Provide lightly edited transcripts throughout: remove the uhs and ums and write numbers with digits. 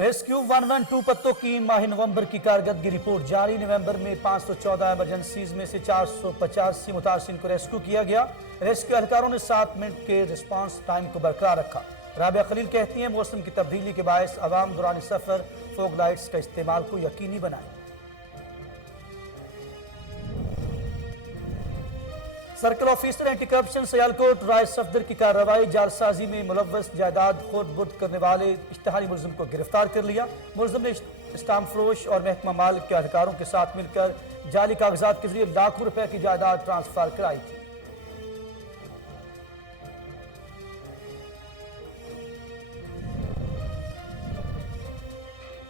Rescue 112 पत्तों की माह नवंबर की कारकर्दगी रिपोर्ट जारी। नवंबर में 514 इमरजेंसीज में से 485 मुतासिन को रेस्क्यू किया गया। रेस्क्यू एहलकारों ने 7 मिनट के रिस्पांस टाइम को बरकरार रखा। राबिया खलील कहती हैं मौसम की तब्दीली के बायस आवाम दौरान सफर फोग लाइट्स का इस्तेमाल को यकीनी बनाए। Circle officer anti corruption Sialkot Rai Safdar की कार्रवाई। जालसाजी में मुलव्वस जायदाद खुर्द बुर्द करने वाले इश्तिहारी मुलजिम को गिरफ्तार कर लिया। मुलजिम ने स्टाम्प फरोश और महकमा माल के अधिकारों के साथ मिलकर जाली कागजात के जरिए लाखों रुपए की जायदाद ट्रांसफर कराई थी।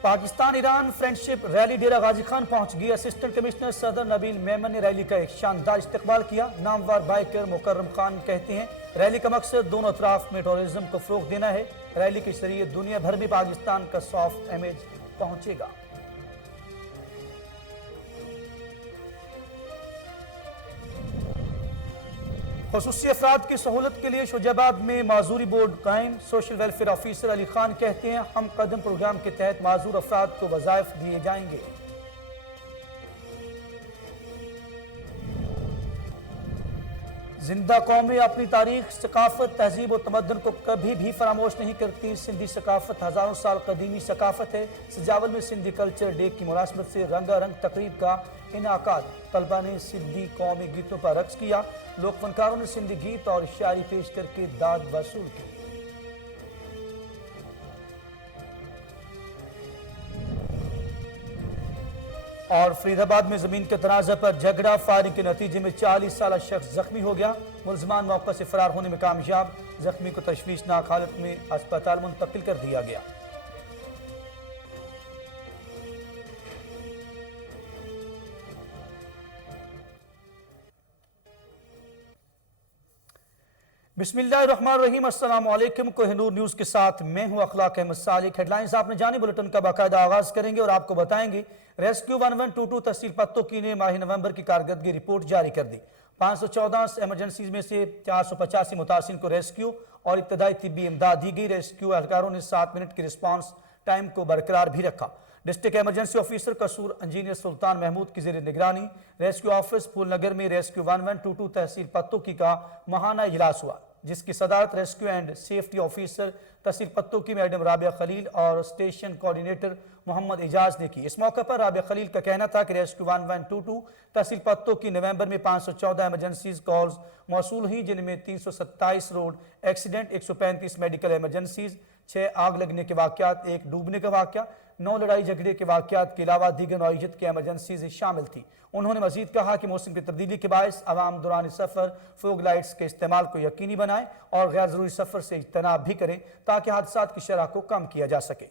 पाकिस्तान ईरान फ्रेंडशिप रैली डेरा गाजी खान पहुंच गई। असिस्टेंट कमिश्नर सदर नबील मेमन ने रैली का एक शानदार इस्तकबाल किया। नामवर बाइकर मुकर्रम खान कहते हैं रैली का मकसद दोनों अतराफ में टूरिज्म को फरोग देना है। रैली के जरिए दुनिया भर में पाकिस्तान का सॉफ्ट इमेज पहुंचेगा। खुसूसी अफराद की सहूलत के लिए शुजाबाद में माजूरी बोर्ड कायम। Social welfare officer Ali Khan कहते हैं हम कदम प्रोग्राम के तहत माजूर अफराद को वज़ाइफ दिए जाएंगे। जिंदा कौमें अपनी तारीख, सकाफत, तहजीब और तमद्दुन को कभी भी फरामोश नहीं करती। सिंधी सकाफत हजारों साल कदीमी सकाफत है। सजावल में सिंधी कल्चर डे की मुनासबत से रंगारंग तकरीब का इनाकाद। तलबा ने सिंधी कौमी गीतों पर रक्स किया। लोक फनकारों ने सिंधी गीत और शायरी पेश करके दाद वसूल की। और फरीदाबाद में जमीन के तनाज़ा पर झगड़ा, फायरिंग के नतीजे में 40 साल शख्स जख्मी हो गया। मुलजमान मौके से फरार होने में कामयाब। जख्मी को तशवीशनाक हालत में अस्पताल मुंतकिल कर दिया गया। बिस्मिल्लाहिर्रहमानिर्रहीम। अस्सलाम वालेकुम। कोहिनूर न्यूज़ के साथ मैं हूं अखलाक अहमद सालिक। हेडलाइंस आपने जाने, बुलेटिन का बाकायदा आगाज करेंगे और आपको बताएंगे रेस्क्यू 1122 तहसील पत्तों की ने माह नवंबर की कारकर्दगी रिपोर्ट जारी कर दी। 514 एमरजेंसीज में से 485 मुतासिन को रेस्क्यू और इब्तदाई तिब्बी इमदाद दी गई। रेस्क्यू एहलकारों ने 7 मिनट की रिस्पांस टाइम को बरकरार भी रखा। डिस्ट्रिक्ट एमरजेंसी ऑफिसर कसूर इंजीनियर सुल्तान महमूद की जेर निगरानी रेस्क्यू ऑफिस फूलनगर में रेस्क्यू 1122 तहसील पत्तों की का माहाना इजलास हुआ, जिसकी सदारत रेस्क्यू एंड सेफ्टी ऑफिसर तहसील पत्तों की मैडम राबिया खलील और स्टेशन कोऑर्डिनेटर मोहम्मद एजाज ने की। इस मौके पर राबिया खलील का कहना था कि रेस्क्यू 1122 तहसील पत्तों की नवंबर में 514 इमरजेंसी कॉल्स मौसूल हुई, जिनमें 327 रोड एक्सीडेंट, 135 मेडिकल इमरजेंसीज, 6 आग लगने के वाकयात, 1 डूबने का वाकया, 9 लड़ाई झगड़े के वाकयात के अलावा दीगर नौइयत की इमरजेंसीज शामिल थी। उन्होंने मजीद कहा कि मौसम की तब्दीली के बायस आवाम दौरान सफ़र फोग लाइट्स के इस्तेमाल को यकीनी बनाएं और गैर ज़रूरी सफ़र से इज्तनाब भी करें ताकि हादसात की शरह को कम किया जा सके।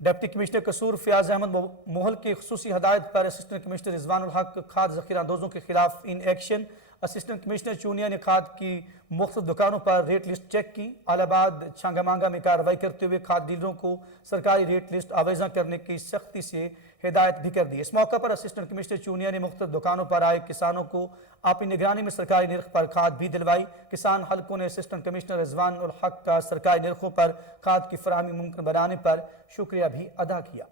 डिप्टी कमिश्नर कसूर फयाज अहमद मोहल की खुसूसी हदायत पर असिस्टेंट कमिश्नर रिजवानुल हक खाद ज़ख़ीरा अंदोज़ों के खिलाफ in action. Assistant commissioner Chunian ने खाद की मुख्तलिफ दुकानों पर रेट लिस्ट चेक की। आलाबाद छांगामांगा में कार्रवाई करते हुए खाद डीलरों को सरकारी रेट लिस्ट आवेजा करने की सख्ती से हिदायत भी कर दी। इस मौके पर असिस्टेंट कमिश्नर चूनिया ने मुख्तलिफ दुकानों पर आए किसानों को अपनी निगरानी में सरकारी निर्ख पर खाद भी दिलवाई। किसान हल्कों ने असिस्टेंट कमिश्नर रिजवानुल हक का सरकारी निर्खों पर खाद की फराहमी मुमकिन बनाने पर शुक्रिया भी अदा किया।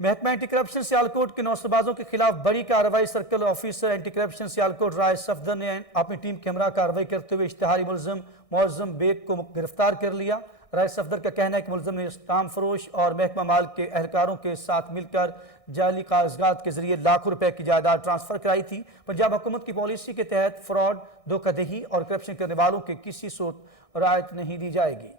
महकमा एंटी करप्शन सियालकोट के नौसबाजों के खिलाफ बड़ी कार्रवाई। Circle officer anti corruption Sialkot Rai Safdar ने अपनी टीम के हमरा कार्रवाई करते हुए इश्तिहारी मुलजिम मौज़म बेग को गिरफ्तार कर लिया। राय सफदर का कहना है कि मुलजिम ने स्टाम्प फरोश और महकमा माल के एहलकारों के साथ मिलकर जाली कागजात के जरिए लाखों रुपए की जायदाद ट्रांसफर कराई थी। पंजाब हुकूमत की पॉलिसी के तहत फ्रॉड, धोखाधड़ी और करप्शन करने वालों के किसी सूरत रियायत नहीं दी जाएगी।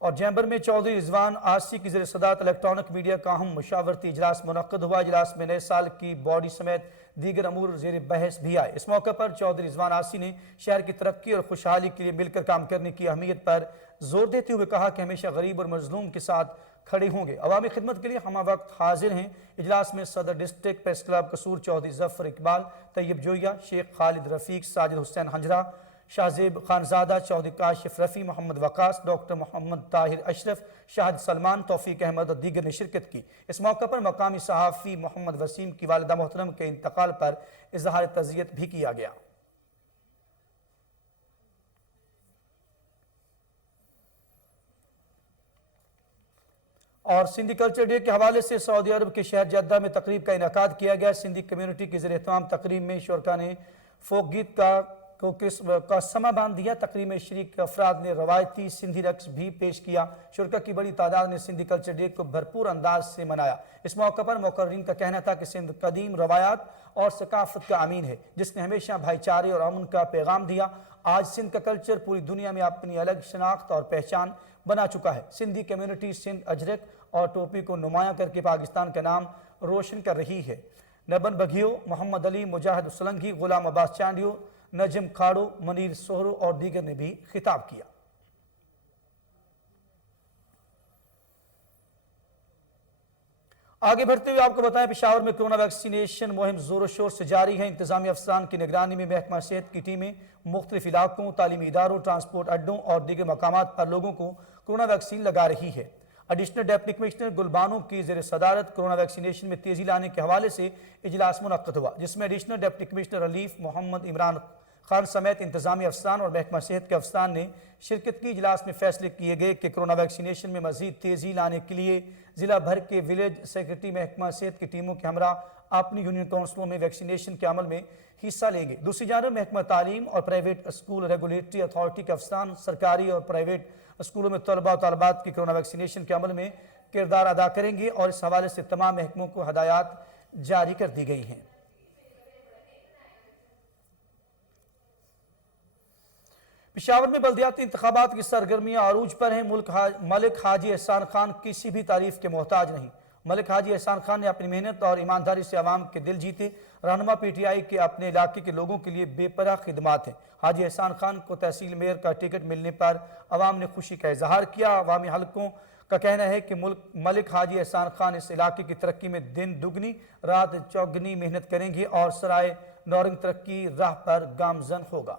और चैम्बर में चौधरी रिजवान आसी की ज़रिए सदारत इलेक्ट्रॉनिक मीडिया का अहम मुशावरती इजलास मुनक्कद हुआ। इजलास में नए साल की बॉडी समेत दीगर अमूर ज़ेर बहस भी आए। इस मौके पर चौधरी रिजवान आसी ने शहर की तरक्की और खुशहाली के लिए मिलकर काम करने की अहमियत पर जोर देते हुए कहा कि हमेशा गरीब और मजलूम के साथ खड़े होंगे, अवामी खिदमत के लिए हम वक्त हाजिर हैं। इजलास में सदर डिस्ट्रिक्ट प्रेस क्लब कसूर चौधरी जफर इकबाल, तैयब जोया, शेख खालिद रफीक, साजिद हुसैन हंजरा, शाहजेब खानजादा, चौधरी काशिफ रफ़ी, मोहम्मद वकास, डॉक्टर मोहम्मद ताहिर अशरफ, शाहिद सलमान, तौफीक अहमद और दीगर ने शिरकत की। इस मौके पर मकामी सहाफ़ी मोहम्मद वसीम की वालिदा मोहतरम के इंतकाल पर इजहार तज़ियत भी किया गया। और सिंधी कल्चर डे के हवाले से सऊदी अरब के शहर जद्दा में तकरीब का इनेकाद किया गया। सिंधी कम्युनिटी के ज़रिए तमाम तकरीब में शुरका ने फोक गीत का समा बांध दिया। तकरीब में शरीक अफराद ने रवायती सिंधी रक्स भी पेश किया। शुरका की बड़ी तादाद ने सिंधी कल्चर डे को भरपूर अंदाज से मनाया। इस मौके पर मुकर्रीन का कहना था कि सिंध कदीम रवायात और सकाफत का अमीन है, जिसने हमेशा भाईचारे और अमन का पैगाम दिया। आज सिंध का कल्चर पूरी दुनिया में अपनी अलग शनाख्त और पहचान बना चुका है। सिंधी कम्युनिटी सिंध अजरक और टोपी को नुमायां करके पाकिस्तान का नाम रोशन कर रही है। नबन बघियो, मोहम्मद अली, मुजाहिद सोलंकी, गुलाम अब्बास चांडियो, नजम खाड़ो, मनीर सोहरो और दीगर ने भी खिताब किया। आगे बढ़ते हुए आपको बताएं, पेशावर में कोरोना वैक्सीनेशन मुहिम जोरों शोर से जारी है। इंतजामी अफसरान की निगरानी में महकमा सेहत की टीमें मुख्तलिफ इलाकों, तालीमी इदारों, ट्रांसपोर्ट अड्डों और दीगर मकामात पर लोगों को कोरोना वैक्सीन लगा रही है। एडिशनल डिप्टी कमिश्नर गुलबानो की ज़ेर सदारत कोरोना वैक्सीनेशन में तेज़ी लाने के हवाले से इजलास मुनक्कद हुआ, जिसमें additional deputy commissioner relief Mohammad Imran Khan समेत इंतजामी अफसरान और महकमा सेहत के अफसरान ने शिरकत की। इजलास में फैसले किए गए कि कोरोना वैक्सीनेशन में मजीद तेज़ी लाने के लिए ज़िला भर के विलेज सेक्रेटरी महकमा सेहत की टीमों के हमरा अपनी यूनियन काउंसिलों में वैक्सीनेशन के अमल में हिस्सा लेंगे। दूसरी जानब महकमा तालीम और प्राइवेट स्कूल रेगुलेटरी अथॉरिटी के अफसरान सरकारी और प्राइवेट स्कूलों में तलबा और तलबात की कोरोना वैक्सीनेशन के अमल में किरदार अदा करेंगे और इस हवाले से तमाम महकमों को हदायत जारी कर दी गई हैं। पेशावर में बल्दियाती इंतखाबात की सरगर्मियां अरूज पर हैं। मलिक हाजी एहसान खान किसी भी तारीफ के मोहताज नहीं। मलिक हाजी एहसान खान ने अपनी मेहनत और ईमानदारी से आवाम के दिल जीते। रहनुमा पीटीआई के अपने इलाके के लोगों के लिए बेपनाह खिदमात हैं। हाजी एहसान खान को तहसील मेयर का टिकट मिलने पर आवाम ने खुशी का इजहार किया। अवामी हलकों का कहना है कि मलिक हाजी एहसान खान इस इलाके की तरक्की में दिन दुगनी रात चौगनी मेहनत करेंगे और सराय नौरंग तरक्की राह पर गामजन होगा।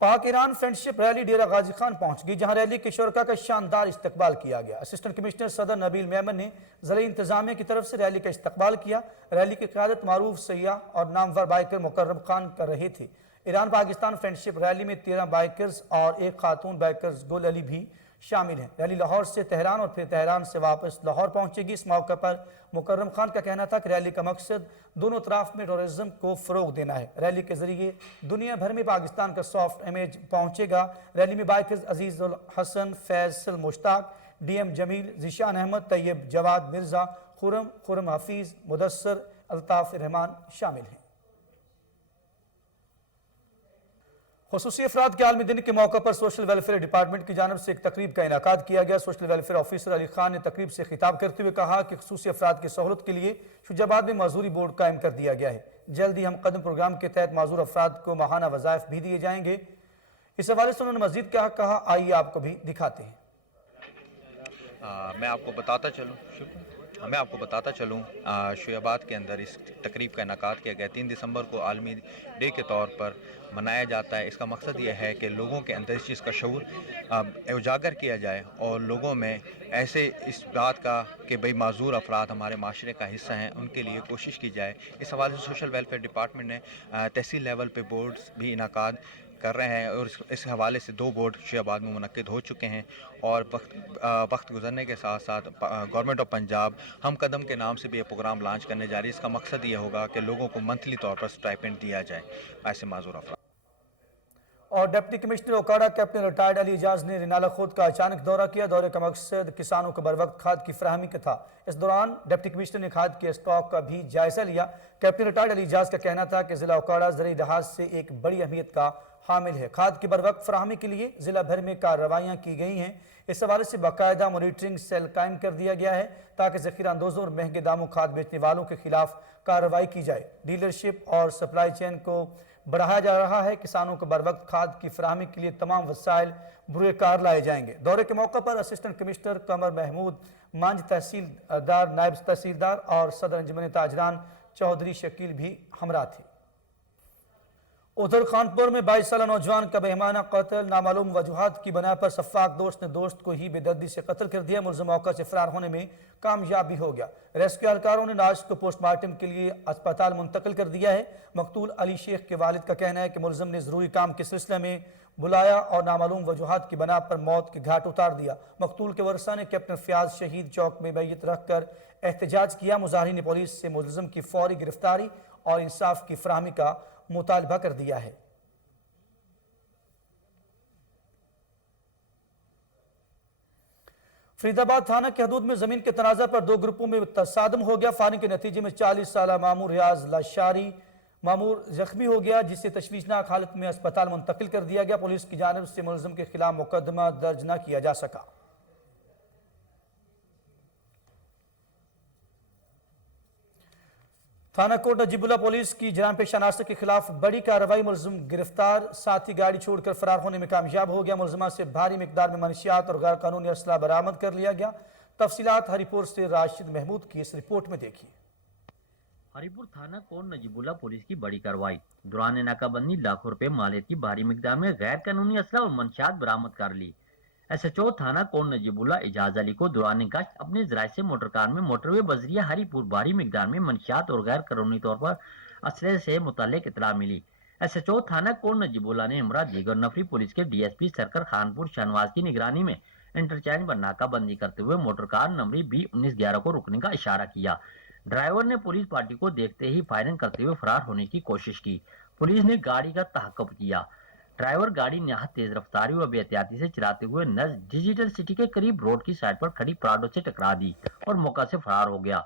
पाक ईरान फ्रेंडशिप रैली डेरा गाजी खान पहुंच गई, जहां रैली के शुरका का शानदार इस्तकबाल किया गया। असिस्टेंट कमिश्नर सदर नबील मेमन ने ज़िला इंतजामिया की तरफ से रैली का इस्तकबाल किया। रैली की क़यादत मारूफ सयाह और नामवर बाइकर मुकर्रम खान कर रहे थे। ईरान पाकिस्तान फ्रेंडशिप रैली में 13 बाइकर्स और एक खातून बाइकर्स गुल अली भी शामिल हैं। रैली लाहौर से तेहरान और फिर तेहरान से वापस लाहौर पहुंचेगी। इस मौके पर मुकर्रम खान का कहना था कि रैली का मकसद दोनों तरफ में टूरिज्म को फ़रोग देना है। रैली के जरिए दुनिया भर में पाकिस्तान का सॉफ्ट इमेज पहुंचेगा। रैली में बाइकर्स अजीज़ उल हसन, फैसल मुश्ताक, DM जमील, ज़ीशान अहमद, तैयब जवाद मिर्ज़ा, खुरम हफीज़, मुदस्सर, अल्ताफ़ रहमान शामिल हैं। खुसूसी अफराद के आलमी दिन के मौके पर सोशल वेलफेयर डिपार्टमेंट की जानब से एक तकरीब का इनेकाद किया गया। Social welfare officer Ali Khan ने तकरीब से खिताब करते हुए कहा कि खुसूसी अफराद की सहूलत के लिए शुजाबाद में माजूरी बोर्ड कायम कर दिया गया है। जल्द ही हम कदम प्रोग्राम के तहत माजूर अफराद को माहाना वज़ाइफ भी दिए जाएंगे। इस हवाले से उन्होंने मजीद क्या कहा, आइए आपको भी दिखाते हैं। मैं आपको बताता चलूँ शुजाबाद के अंदर इस तकरीब का इनेकाद किया गया। 3 दिसंबर को आलमी डे के तौर पर मनाया जाता है। इसका मकसद ये है कि लोगों के अंदर इस चीज़ का शऊर उजागर किया जाए और लोगों में ऐसे इस बात का कि भाई माजूर अफराद हमारे माशरे का हिस्सा हैं, उनके लिए कोशिश की जाए। इस हवाले से सोशल वेलफेयर डिपार्टमेंट ने तहसील लेवल पे बोर्ड्स भी इनेकाद कर रहे हैं और इस हवाले से 2 बोर्ड शुजाबाद में मुनक्किद हो चुके हैं। और वक्त गुजरने के साथ साथ गवर्नमेंट ऑफ पंजाब हम कदम के नाम से भी ये प्रोग्राम लॉन्च करने जा रही है। इसका मकसद ये होगा कि लोगों को मंथली तौर पर स्टाइपेंड दिया जाए ऐसे माजूर अफराद। और deputy commissioner Okara captain retired Ali Ejaz ने रिनाला खुद का अचानक दौरा किया। दौरे का मकसद किसानों को बर वक्त खाद की फराहमी का था। इस दौरान डिप्टी कमिश्नर ने खाद के स्टॉक का भी जायजा लिया। कैप्टन रिटायर्ड अली एजाज का कहना था कि जिला ओकाड़ा ज़रूरी लिहाज से एक बड़ी अहमियत का हामिल है। खाद की बर वक्त फराहमी के लिए जिला भर में कार्रवाइयाँ की गई हैं। इस हवाले से बाकायदा मॉनिटरिंग सेल कायम कर दिया गया है ताकि ज़ख़ीरा अंदोज़ों और महंगे दामों खाद बेचने वालों के खिलाफ कार्रवाई की जाए। डीलरशिप और सप्लाई चेन को बढ़ाया जा रहा है। किसानों को बर वक्त खाद की फराहमी के लिए तमाम वसाइल बुरे कार लाए जाएंगे। दौरे के मौके पर असिस्टेंट कमिश्नर कमर महमूद मांझ तहसीलदार, नायब तहसीलदार और सदर अंजुमन ताजरान चौधरी शकील भी हमरा थे। उधर खानपुर में 22 साल नौजवान का बेहमाना कत्ल, नामालूम वजूहात की बना पर सफाक दोस्त ने दोस्त को ही बेदर्दी से कत्ल कर दिया। मुलजिम मौका से फरार होने में कामयाब भी हो गया। रेस्क्यू एहलकारों ने लाश को पोस्टमार्टम के लिए अस्पताल मुंतकिल कर दिया है। मकतूल अली शेख के वालिद का कहना है कि मुलजिम ने जरूरी काम के सिलसिले में बुलाया और नामालूम वजूहात की बना पर मौत के घाट उतार दिया। मकतूल के वरसा ने कैप्टन फयाज शहीद चौक में मैयत रखकर एहतजाज किया। मुजाहिरीन ने पुलिस से मुलजिम की फौरी गिरफ्तारी और इंसाफ की फराहमी का मुतालबा कर दिया है। फरीदाबाद थाना के हदूद में जमीन के तनाज़ा पर दो ग्रुपों में तसादम हो गया। फायरिंग के नतीजे में 40 साल मामूर रियाज लाशारी मामूर जख्मी हो गया, जिससे तशवीशनाक हालत में अस्पताल मुंतकिल कर दिया गया। पुलिस की जानिब से मुलजिम के खिलाफ मुकदमा दर्ज न किया जा सका। थाना कोट नजीबुल्ला पुलिस की जराम पेशा नासर के खिलाफ बड़ी कार्रवाई, मुलजिम गिरफ्तार, साथ ही गाड़ी छोड़कर फरार होने में कामयाब हो गया। मुलजिमा से भारी मिकदार में मनशियात और गैर कानूनी असला बरामद कर लिया गया। तफसीलात हरिपुर से राशिद महमूद की इस रिपोर्ट में देखिए। हरिपुर थाना कोट नजीबुल्ला पुलिस की बड़ी कार्रवाई, दौरान नाकाबंदी लाखों रुपए मालियत की भारी मिकदार में गैर कानूनी असला और मनशियात बरामद कर ली। SHO थाना कोट नजीबुल्ला एजाज अली को दौरान गश्त अपने जराये से मोटर कार में मोटरवे बजरिया हरिपुर भारी मिकदार में मनशियात और गैर कानूनी तौर पर असले से मुतालिक इतला मिली। SHO थाना कोट नजीबुल्ला ने हमरा दीगर नफरी पुलिस के DSP सरकर खानपुर शहनवाज की निगरानी में इंटरचेंज पर नाकाबंदी करते हुए मोटर कार नंबरी B1911 को रुकने का इशारा किया। ड्राइवर ने पुलिस पार्टी को देखते ही फायरिंग करते हुए फरार होने की कोशिश की। पुलिस ने गाड़ी का तहक्कुब किया। ड्राइवर गाड़ी नहायत तेज रफ्तारी व बेहतियाती से चलाते हुए नज़ डिजिटल सिटी के करीब रोड की साइड पर खड़ी प्राडो से टकरा दी और मौका से फरार हो गया।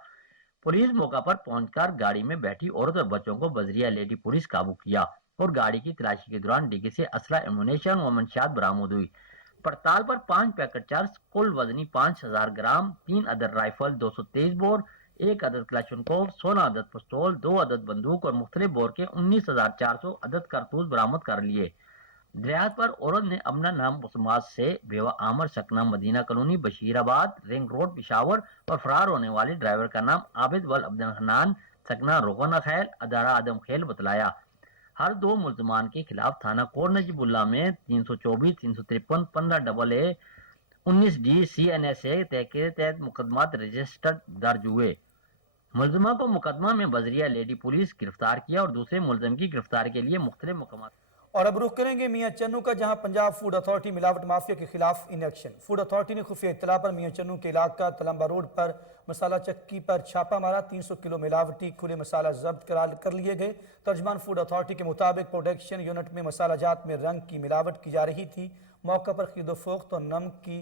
पुलिस मौका पर पहुंचकर गाड़ी में बैठी औरत और बच्चों को बजरिया लेडी पुलिस काबू किया और गाड़ी की तलाशी के दौरान डिग्गी से असला, एमुनेशन व मंशियात बरामद हुई। पड़ताल पर 5 पैकेट चर्स, कुल वजनी 5000 ग्राम, 3 अदद राइफल, 223 बोर, 1 अदद क्लाशनकोव, 16 अदद पिस्तौल, 2 अदद बंदूक और मुख्तलिफ बोर के 19,400 अदद कारतूस बरामद कर लिए। दरियात पर औरत ने अपना नाम समाज से बेवा आमर सकना Madina colony Bashirabad ring road Peshawar और फरार होने वाले ड्राइवर का नाम आबिद वल अब्दुल हनान सकना रोगन खैल अदारा आदम खेल बतलाया। हर दो मुलजमान के खिलाफ थाना कोट नजीबुल्ला में 324, 353, 15AA, 19D CNSA के तहत मुकदमात रजिस्टर्ड दर्ज हुए। मुलजमा को मुकदमा में बजरिया लेडी पुलिस गिरफ्तार किया और दूसरे मुलजम की गिरफ्तारी के लिए मुख्तलिफ मुकामात। और अब रुख करेंगे मियां चन्नू का, जहां पंजाब फूड अथॉरिटी मिलावट माफिया के खिलाफ इन एक्शन। फूड अथॉरिटी ने खुफिया इत्तला पर मियां चन्नू के इलाका तलंबा रोड पर मसाला चक्की पर छापा मारा। 300 किलो मिलावटी खुले मसाला जब्त कर लिए गए। तर्जमान फूड अथॉरिटी के मुताबिक प्रोडक्शन यूनिट में मसाला जात में रंग की मिलावट की जा रही थी। मौका पर खरीदो फरोख्त और नमक की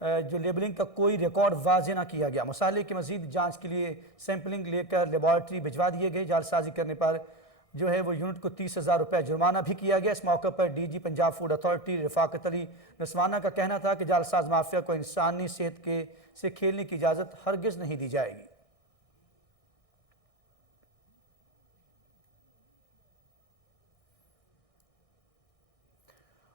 जो लेबलिंग का कोई रिकॉर्ड वाजे न किया गया। मसाले की मजीद जाँच के लिए सैंपलिंग लेकर लेबॉर्ट्री भिजवा दिए गए। जालसाजी करने पर जो है वो यूनिट को 30,000 रुपये जुर्माना भी किया गया। इस मौके पर DG Punjab food authority Rafaqat Ali Naswana का कहना था कि जालसाज माफिया को इंसानी सेहत से खेलने की इजाज़त हरगिज़ नहीं दी जाएगी।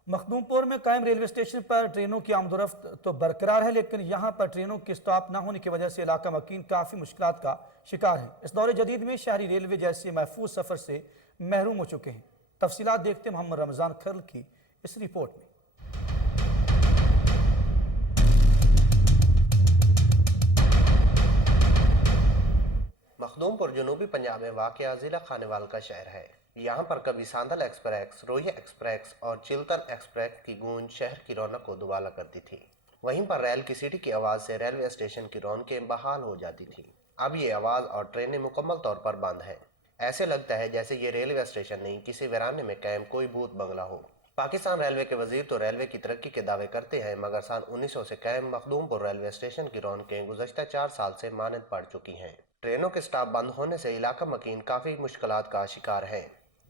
मखदूमपुर में कायम रेलवे स्टेशन पर ट्रेनों की आमदोरफ्त तो बरकरार है, लेकिन यहाँ पर ट्रेनों के स्टॉप न होने की वजह से इलाका मकीन काफ़ी मुश्किलात का शिकार है। इस दौरे जदीद में शहरी रेलवे जैसे महफूज सफ़र से महरूम हो चुके हैं। तफसीलात देखते हैं मोहम्मद रमज़ान खर्ल की इस रिपोर्ट में। मखदूमपुर जनूबी पंजाब में वाक़िया ज़िला खानेवाल का शहर है। यहाँ पर कभी सांदल एक्सप्रेस, रोहिया एक्सप्रेस और चिल्तन एक्सप्रेस की गूंज शहर की रौनक को दुबाला करती थी। वहीं पर रेल की सीटी की आवाज़ से रेलवे स्टेशन की रौनकें बहाल हो जाती थी। अब ये आवाज़ और ट्रेनें मुकम्मल तौर पर बंद हैं। ऐसे लगता है जैसे ये रेलवे स्टेशन नहीं, किसी वीराने में कायम कोई भूत बंगला हो। पाकिस्तान रेलवे के वजीर तो रेलवे की तरक्की के दावे करते हैं, मगर सन 1900 से कायम मखदूमपुर रेलवे स्टेशन की रौनकें गुज़श्ता 4 साल से मानद पड़ चुकी हैं। ट्रेनों के स्टॉप बंद होने से इलाका मकीन काफ़ी मुश्किलात का शिकार है।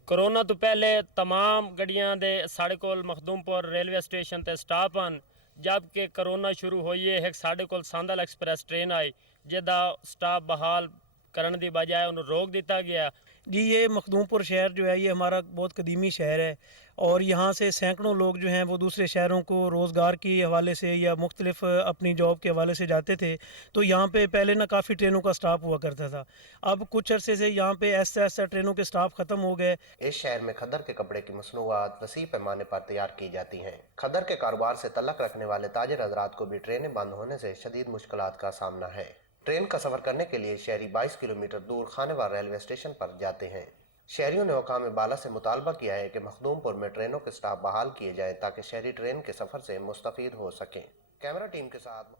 कोरोना तो पहले तमाम गड्डियां दे साढ़े कोल मखदूमपुर रेलवे स्टेशन ते स्टॉप ਹਨ। जब कि कोरोना शुरू होई है एक साढ़े कोल सांदल एक्सप्रेस ट्रेन आई जिहदा स्टॉप बहाल ਕਰਨ ਦੀ ਬਜਾਏ ਉਹਨੂੰ ਰੋਕ ਦਿੱਤਾ ਗਿਆ। जी ये मखदूमपुर शहर जो है ये हमारा बहुत कदीमी शहर है और यहाँ से सैकड़ों लोग जो हैं वो दूसरे शहरों को रोज़गार के हवाले से या मुख्तलिफ अपनी जॉब के हवाले से जाते थे। तो यहाँ पे पहले ना काफ़ी ट्रेनों का स्टाफ हुआ करता था, अब कुछ अरसे से यहाँ पे ऐसा ऐसा ट्रेनों के स्टाफ ख़त्म हो गए। इस शहर में खद्दर के कपड़े की मसनूआत वसी पैमाने पर तैयार की जाती हैं। खद्दर के कारोबार से तल्लक रखने वाले ताजिर हजरात को भी ट्रेनें बंद होने से शदीद मुश्किलात का सामना है। ट्रेन का सफ़र करने के लिए शहरी 22 किलोमीटर दूर खानेवाल रेलवे स्टेशन पर जाते हैं। शहरियों ने हुकाम बाला से मुतालबा किया है कि मखदूमपुर में ट्रेनों के स्टाफ बहाल किए जाए ताकि शहरी ट्रेन के सफ़र से मुस्तफ़ीद हो सकें। कैमरा टीम के साथ।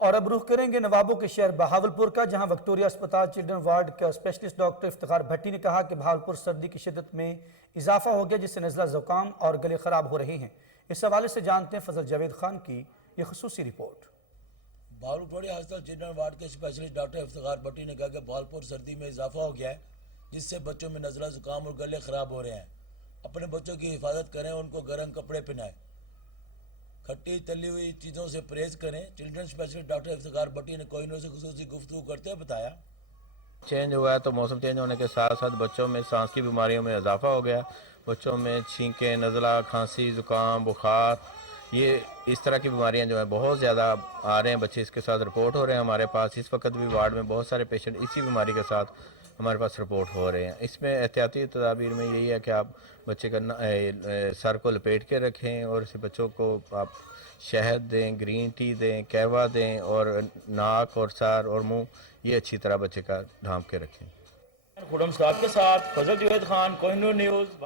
और अब रुख करेंगे नवाबों के शहर बहावलपुर का, जहां विक्टोरिया अस्पताल चिल्ड्रन वार्ड का स्पेशलिस्ट डॉक्टर इफ्तिखार भट्टी ने कहा कि बहावलपुर सर्दी की शिद्दत में इजाफा हो गया, जिससे नज़ला ज़ुकाम और गले ख़राब हो रहे हैं। इस हवाले से जानते हैं फजल जावेद खान की ये खसूसी रिपोर्ट। बहावलपुर अस्पताल चिल्ड्रन वार्ड के स्पेशलिस्ट डॉक्टर इफ्तिखार भट्टी ने कहा कि बहावलपुर सर्दी में इजाफा हो गया है, जिससे बच्चों में नज़ला ज़ुकाम और गले ख़राब हो रहे हैं। अपने बच्चों की हिफाजत करें, उनको गर्म कपड़े पहनाएं, खट्टी तली हुई चीज़ों से परहेज करें। चिल्ड्रन स्पेशलिस्ट डॉक्टर इफ्तिखार भट्टी ने कोहिनूर से खुसूसी गुफ्तगू करते हुए बताया, चेंज हुआ है तो मौसम चेंज होने के साथ साथ बच्चों में सांस की बीमारियों में इजाफा हो गया। बच्चों में छींकें, नज़ला, खांसी, ज़ुकाम, बुखार, ये इस तरह की बीमारियां जो है बहुत ज़्यादा आ रहे हैं। बच्चे इसके साथ रिपोर्ट हो रहे हैं हमारे पास। इस वक्त भी वार्ड में बहुत सारे पेशेंट इसी बीमारी के साथ हमारे पास रिपोर्ट हो रहे हैं। इसमें एहतियाती तदाबीर में यही है कि आप बच्चे का सर को लपेट के रखें और इसे बच्चों को आप शहद दें, ग्रीन टी दें, कहवा दें और नाक और सर और मुंह ये अच्छी तरह बच्चे का ढांप के रखें। खुडम साहब के साथ फजल जावेद खान, कोहिनूर न्यूज़।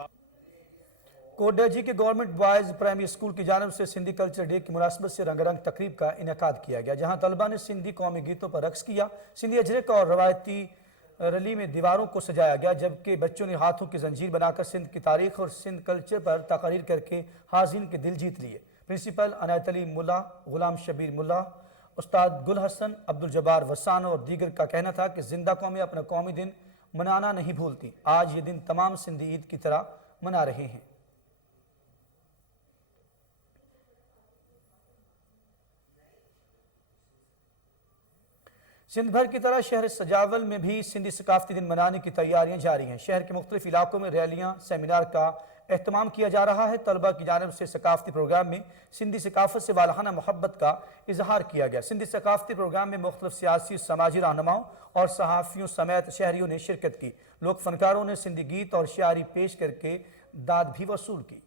कोटडाजी के गवर्नमेंट बॉयज़ प्राइमरी स्कूल की जानब से सिंधी कल्चर डे की मुनासबत से रंगारंग तकरीब का इनेकाद किया गया, जहाँ तलबा ने सिंधी कौमी गीतों पर रक्स किया। सिंधी अजरक और रवायती रली में दीवारों को सजाया गया, जबकि बच्चों ने हाथों की जंजीर बनाकर सिंध की तारीख और सिंध कल्चर पर तकारीर करके हाज़रीन के दिल जीत लिए। प्रिंसिपल अनायत अली मुल्ला, गुलाम शबीर मुल्ला, उस्ताद गुल हसन, अब्दुल जब्बार वसान और दीगर का कहना था कि जिंदा कौमें अपना कौमी दिन मनाना नहीं भूलती। आज ये दिन तमाम सिंधी ईद की तरह मना रहे हैं। सिंध भर की तरह शहर सजावल में भी सिंधी सकाफती दिन मनाने की तैयारियां जारी हैं। शहर के मुख्तलिफ इलाकों में रैलियां, सेमिनार का एहतमाम किया जा रहा है। तलबा की जानब से सकाफती प्रोग्राम में सिंधी सकाफत से वालहाना मोहब्बत का इजहार किया गया। सिंधी सकाफती प्रोग्राम में मुख्तलिफ सियासी समाजी रहनुमाओं और सहाफ़ियों समेत शहरियों ने शिरकत की। लोक फनकारों ने सिंधी गीत और शायरी पेश करके दाद भी वसूल की।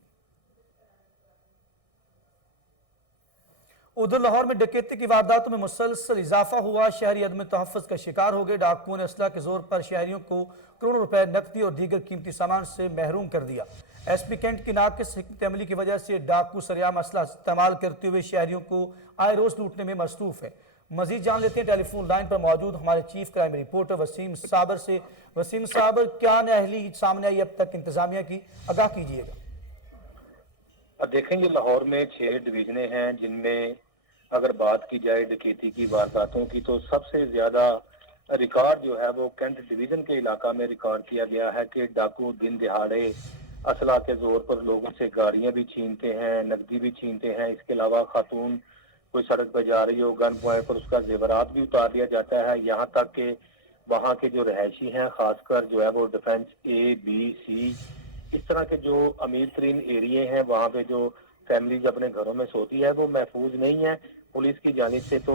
उधर लाहौर में डकैती की वारदातों में मुसलसल इजाफा हुआ। शहरी अदम तहफ़्फ़ुज़ का शिकार हो गए। डाकुओं ने असला के जोर पर शहरियों को करोड़ों रुपए नकदी और दीगर कीमती सामान से महरूम कर दिया। एसपी कैंट की नाक़िस हिकमत अमली की वजह से डाकू सरेआम असला इस्तेमाल करते हुए शहरियों को आए रोज़ लूटने में मसरूफ़ है। मजीद जान लेते हैं टेलीफोन लाइन पर मौजूद हमारे चीफ क्राइम रिपोर्टर वसीम साबर से। वसीम साबर, क्या नहली सामने आई अब तक इंतजामिया की, आगाह कीजिएगा। देखेंगे लाहौर में 6 डिवीजनें हैं, जिनमें अगर बात की जाए डकैती की वारदातों की तो सबसे ज्यादा रिकॉर्ड जो है वो कैंट डिवीजन के इलाका में रिकॉर्ड किया गया है कि डाकू दिन दिहाड़े असला के जोर पर लोगों से गाड़ियां भी छीनते हैं, नकदी भी छीनते हैं। इसके अलावा खातून कोई सड़क पर जा रही हो, गन पॉइंट पर उसका जेवरात भी उतार दिया जाता है। यहाँ तक कि वहाँ के जो रहायशी हैं, खासकर जो है वो डिफेंस A, B, C, इस तरह के जो अमीर तरीन एरिए हैं, वहाँ पे जो फैमिलीज अपने घरों में सोती है वो महफूज नहीं है। पुलिस की जानिब से तो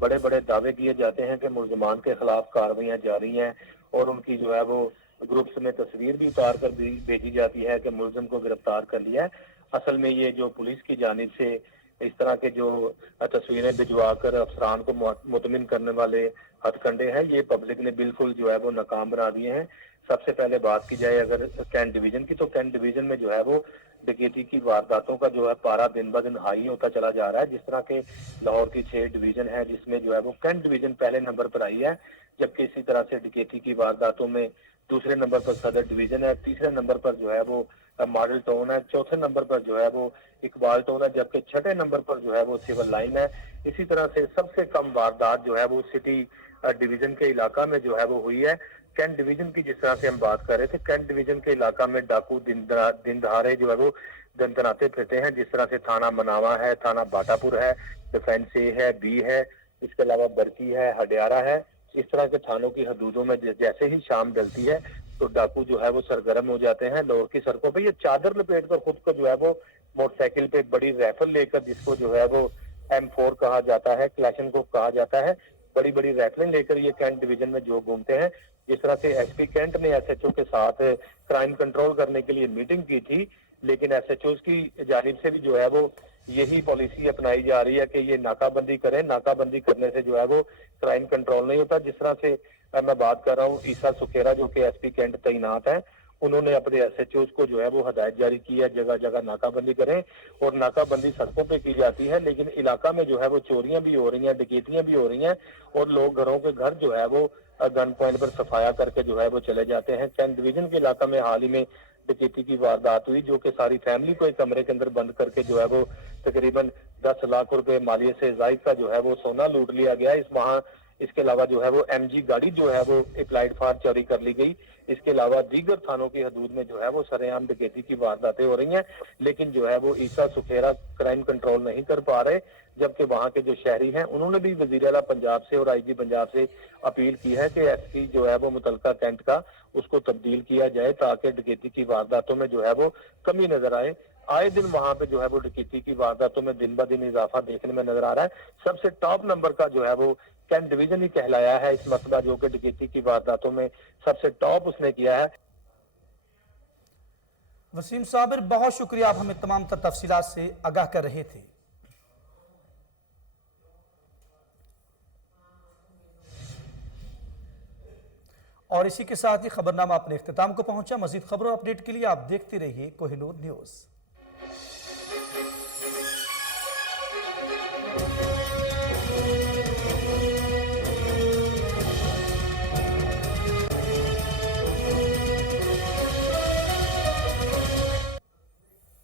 बड़े बड़े दावे किए जाते हैं कि मुल्ज़िमान के खिलाफ कार्रवाइयाँ जारी हैं और उनकी जो है वो ग्रुप्स में तस्वीर भी उतार कर भेजी जाती है कि मुल्ज़िम को गिरफ्तार कर लिया है। असल में ये जो पुलिस की जानिब से इस तरह के जो तस्वीरें भिजवा कर अफसरान को मुतमिन करने वाले हथकंडे हैं, ये पब्लिक ने बिल्कुल जो है वो नाकाम बना दिए हैं। सबसे पहले बात की जाए अगर कैंट डिवीजन की, तो कैंट डिवीजन में जो है वो डकैती की वारदातों का जो है पारा दिन ब दिन हाई होता चला जा रहा है। जिस तरह के लाहौर की 6 डिवीजन है, जिसमें जो है वो कैंट डिवीजन पहले नंबर पर आई है, जबकि इसी तरह से डकैती की वारदातों में दूसरे नंबर पर सदर डिवीजन है, तीसरे नंबर पर जो है वो मॉडल टाउन है, चौथे नंबर पर जो है वो इकबाल टाउन है, जबकि छठे नंबर पर जो है वो सिविल लाइन है। इसी तरह से सबसे कम वारदात जो है वो सिटी डिवीजन के इलाका में जो है वो हुई है। कैंट डिवीजन की जिस तरह से हम बात कर रहे थे, कैंट डिवीजन के इलाका में डाकू दिन दहाड़े जो है वो दनदनाते फिरते हैं। जिस तरह से थाना मनावा है, थाना बाटापुर है, डिफेंस A है, B है, इसके अलावा बरकी है, हडियारा है, इस तरह के थानों की हदूदों में जैसे ही शाम ढलती है तो डाकू जो है वो सरगर्म हो जाते हैं। लाहौर की सड़कों पे ये चादर लपेट कर खुद को जो है वो मोटरसाइकिल पे बड़ी राइफल लेकर, जिसको जो है वो M4 कहा जाता है, क्लैशनकोफ कहा जाता है, बड़ी बड़ी राइफलें लेकर ये कैंट डिवीजन में जो घूमते हैं। जिस तरह से एसपी कैंट ने SHO के साथ क्राइम कंट्रोल करने के लिए मीटिंग की थी, लेकिन SHOs की जानिब से भी जो है वो यही पॉलिसी अपनाई जा रही है कि ये नाकाबंदी करें, नाकाबंदी करने से जो है वो क्राइम कंट्रोल नहीं होता। जिस तरह से मैं बात कर रहा हूँ, ईसा सुखेरा जो कि एसपी कैंट तैनात है, उन्होंने अपने SHOs को जो है वो हदायत जारी की है, जगह जगह नाकाबंदी करें। और नाकाबंदी सड़कों पे की जाती है, लेकिन इलाका में जो है वो चोरियां भी हो रही हैं, डकैतियां भी हो रही हैं, और लोग घरों के घर जो है वो गन पॉइंट पर सफाया करके जो है वो चले जाते हैं। कैंट डिवीजन के इलाका में हाल ही में डकैती की वारदात हुई, जो कि सारी फैमिली को एक कमरे के अंदर बंद करके जो है वो तकरीबन 10 लाख रुपए मालिये से जायद का जो है वो सोना लूट लिया गया। इसके अलावा जो है वो MG गाड़ी जो है वो अप्लाइड फॉर चोरी कर ली गई। इसके अलावा दीगर थानों की हदूद में जो है वो सरेआम डकैती की वारदातें हो रही हैं, लेकिन जो है वो ईसा सुखेरा क्राइम कंट्रोल नहीं कर पा रहे। जबकि वहाँ के जो शहरी हैं उन्होंने भी वज़ीर आला पंजाब से और IG पंजाब से अपील की है कि SP जो है वो मुतलका कैंट का उसको तब्दील किया जाए, ताकि डकैती की वारदातों में जो है वो कमी नजर आए। आए दिन वहाँ पे जो है वो डकैती की वारदातों में दिन ब दिन इजाफा देखने में नजर आ रहा है। सबसे टॉप नंबर का जो है वो कैंट डिवीजन ही कहलाया है इस मसला, जो कि डकैती की वारदातों में सबसे टॉप उसने किया है। वसीम साबिर, बहुत शुक्रिया, आप हमें तमाम तफसीलात से आगाह कर रहे थे। और इसी के साथ ही खबरनामा अपने इख्तिताम को पहुंचा। मजीद खबरों अपडेट के लिए आप देखते रहिए कोहिनूर न्यूज़।